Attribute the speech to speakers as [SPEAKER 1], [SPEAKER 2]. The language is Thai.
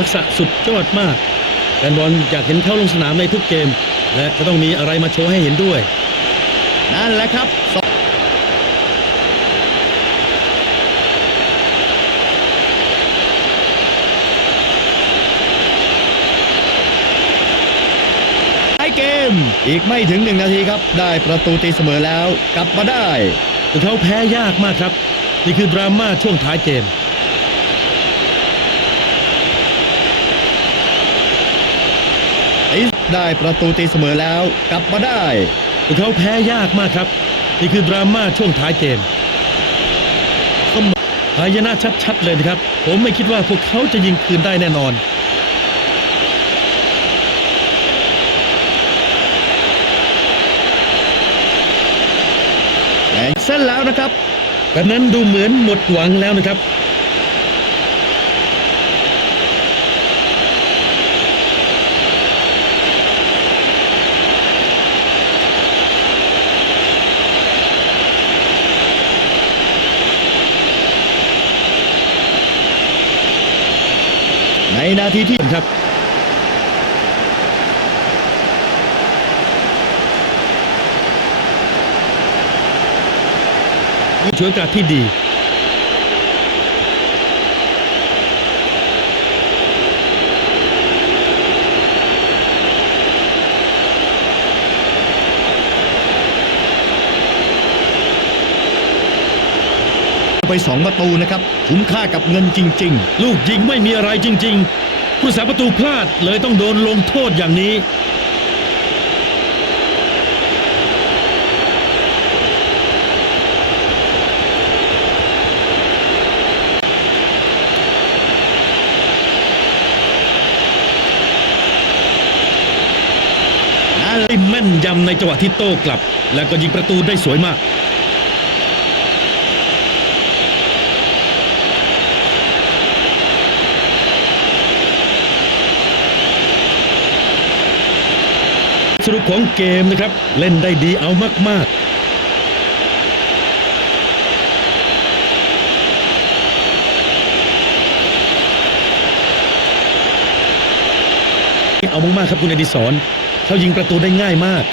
[SPEAKER 1] ทักษะสุดยอดมากแฟนบอลอยากเห็นเขาลงสนามในทุกเกม และจะต้องมีอะไรมาโชว์ให้เห็นด้วย
[SPEAKER 2] นั่นแหละครับสองท้ายเกม อีกไม่ถึงหนึ่งนาทีครับ ได้ประตูตีเสมอแล้ว กลับมาได้
[SPEAKER 1] แต่เขาแพ้ยากมากครับ นี่คือดราม่าช่วงท้ายเกม
[SPEAKER 2] ได้ประตูตีเสมอแล้วกลับมาได้
[SPEAKER 1] แต่เขาแพ้ยากมากครับ นี่คือดราม่าช่วงท้ายเกมเสมอหายนะชัดๆเลยนะครับ ผมไม่คิดว่าพวกเขาจะยิงคืนได้แน่นอน
[SPEAKER 2] แข่งเส้นแล้วนะครับ
[SPEAKER 1] แบบนั้นดูเหมือนหมดหวังแล้วนะครับ
[SPEAKER 2] ในนาทีที่
[SPEAKER 1] ครับช่วยกาสที่ดี
[SPEAKER 2] ไปสองประตูนะครับคุ้มค่ากับเงินจริง ๆ
[SPEAKER 1] ลูกยิงไม่มีอะไรจริง ๆ ผู้สาประตูพลาดเลยต้องโดนลงโทษอย่างนี้
[SPEAKER 2] นั่นแหละ
[SPEAKER 1] ได้แม่นยำในจังหวะที่โต้กลับ แล้วก็ยิงประตูได้สวยมาก สรุปของเกมนะครับ เล่นได้ดีเอามาก ๆเอามากๆครับคุณอดิศรเขายิงประตูได้ง่ายมาก